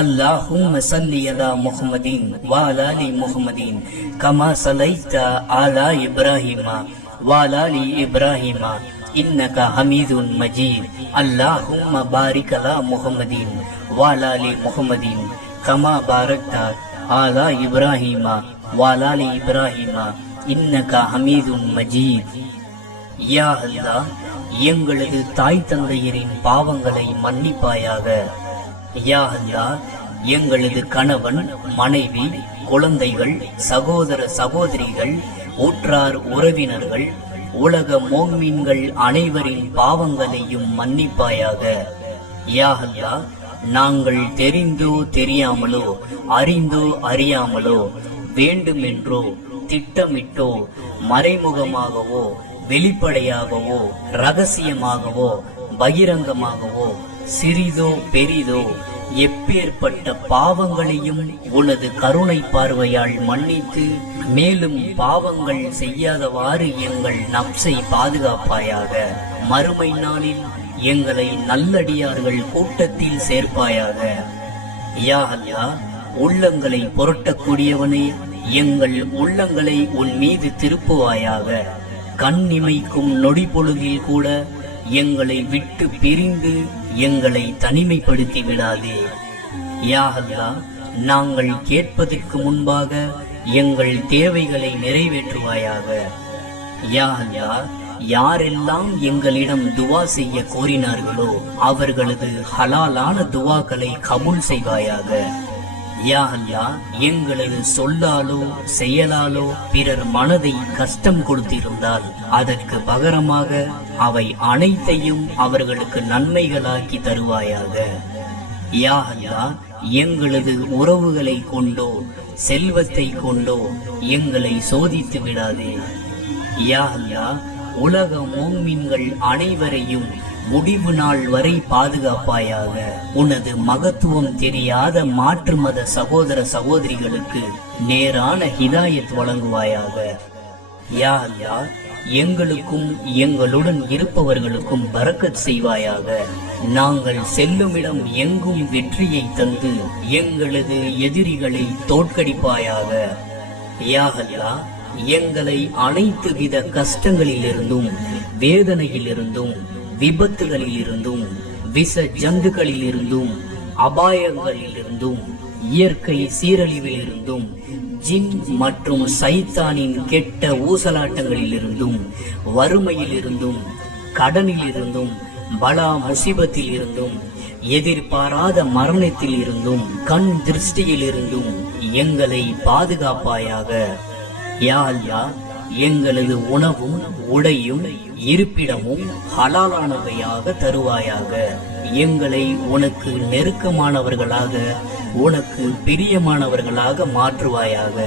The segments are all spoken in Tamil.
Allahumma salli ala Muhammadin wa ala ali Muhammadin kama sallaita ala Ibrahima wa ala ali Ibrahima innaka Hamidun Majid. Allahumma barik ala Muhammadin wa ala ali Muhammadin kama barakta ala Ibrahima wa ala ali Ibrahima innaka Hamidun Majid. யா அல்லாஹ், எங்களது தாய் தந்தையரின் பாவங்களை மன்னிப்பாயாக. யா அல்லாஹ், எங்களது கணவன், மனைவி, குழந்தைகள், சகோதர சகோதரிகள், உற்றார் உறவினர்கள், உலக மோமின்கள் அனைவரின் பாவங்களையும் மன்னிப்பாயாக. யா அல்லாஹ், நாங்கள் தெரிந்தோ தெரியாமலோ, அறிந்தோ அறியாமலோ, வேண்டுமென்றோ திட்டமிட்டோ, மறைமுகமாகவோ வெளிப்படையாகவோ ரகசியமாகவோ பகிரங்கமாகவோ சிறிதோ பெரிதோ எப்பேற்பட்ட பாவங்களையும் உனது கருணை பார்வையால் மன்னித்து, மேலும் பாவங்கள் செய்யாதவாறு எங்கள் நப்சை பாதுகாப்பாயாக. மறுமை நாளில் எங்களை நல்லடியார்கள் கூட்டத்தில் சேர்ப்பாயாக. யா அல்லாஹ், உள்ளங்களை புரட்டக்கூடியவனே, எங்கள் உள்ளங்களை உன் மீது திருப்புவாயாக. கண் இமைக்கும் நொடி பொழுதில் கூட எங்களை விட்டு பிரிந்து எங்களை தனிமைப்படுத்தி விடாதே. யா அல்லாஹ், நாங்கள் கேட்பதற்கு முன்பாக எங்கள் தேவைகளை நிறைவேற்றுவாயாக. யா அல்லாஹ், யாரெல்லாம் எங்களிடம் துவா செய்ய கோரினார்களோ அவர்களது ஹலாலான துவாக்களை கபூல் செய்வாயாக. யா அல்லாஹ், எங்களது சொல்லாலோ செயலாலோ பிறர் மனதை கஷ்டம் கொடுத்திருந்தால் அதற்கு பகரமாக அவை அனைத்தையும் அவர்களுக்கு நன்மைகளாக்கி தருவாயாக. யா அல்லாஹ், எங்களது உறவுகளை கொண்டோ செல்வத்தை கொண்டோ எங்களை சோதித்து விடாதே. யா அல்லாஹ், உலக மோமின்கள் அனைவரையும் முடிவு நாள் வரை பாதுகாப்பாயாக. உனது மகத்துவம் தெரியாத மாற்று மத சகோதர சகோதரிகளுக்கு நேரான ஹிதாயத் வழங்குவாயாக. யா அல்லாஹ், எங்களுக்கும் எங்களுடன் இருப்பவர்களுக்கும் பரக்கத் செய்வாயாக. நாங்கள் செல்லுமிடம் எங்கும் வெற்றியை தந்து எங்களது எதிரிகளை தோற்கடிப்பாயாக. யா அல்லாஹ், எங்களை அனைத்து வித கஷ்டங்களிலிருந்தும் வேதனையிலிருந்தும் விபத்துகளிலிருந்தும் விஷ ஜந்துகளிலிருந்தும் அபாயங்களிலிருந்தும் இயற்கை சீரழிவிலிருந்தும் ஜின் மற்றும் சைத்தானின் கெட்ட ஊசலாட்டங்களிலிருந்தும் வறுமையிலிருந்தும் கடனிலிருந்தும் பலா முசிபத்தில் இருந்தும் எதிர்பாராத மரணத்தில் இருந்தும் கண் திருஷ்டியிலிருந்தும் எங்களை பாதுகாப்பாயாக. யா அல்லாஹ், எங்களது உணவும் உடையும் இருப்பிடமும் ஹலாலானவையாக தருவாயாக. எங்களை உனக்கு நெருக்கமானவர்களாக, உனக்கு பிரியமானவர்களாக மாற்றுவாயாக.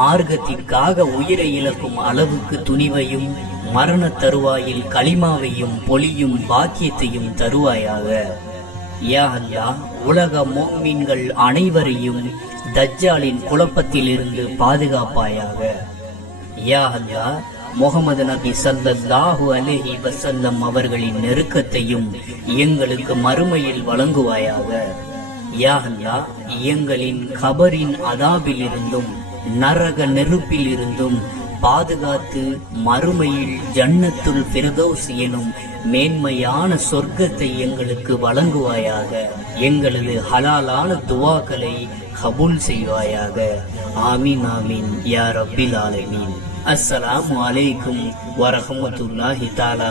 மார்க்கத்திற்காக உயிரை இழக்கும் அளவுக்கு துணிவையும் மரண தருவாயில் களிமாவையும் பொலியும் பாக்கியத்தையும் தருவாயாக. யா அல்லாஹ், உலக மோமின்கள் அனைவரையும் தஜ்ஜாலின் குழப்பத்திலிருந்து பாதுகாப்பாயாக. யா அல்லாஹ், முஹம்மது நபி ஸல்லல்லாஹு அலைஹி வஸல்லம் அவர்களின் நெருக்கத்தையும் எங்களுக்கு மறுமையில் வழங்குவாயாக. யா அல்லாஹ், எங்களின் கபரின் அதாபில் இருந்தும் நரக நெருப்பில் இருந்தும் பாதுகாத்து மறுமையில் ஜன்னத்துல் ஃபிர்தௌஸ் எனும் மேன்மையான சொர்க்கத்தை எங்களுக்கு வழங்குவாயாக. எங்களது ஹலாலான துவாக்களை கபூல் செய்வாயாக. ஆமீன் ஆமீன் யா ரப்பில் ஆலமீன். அஸ்ஸலாமு அலைக்கும் வரஹ்மத்துல்லாஹி தஆலா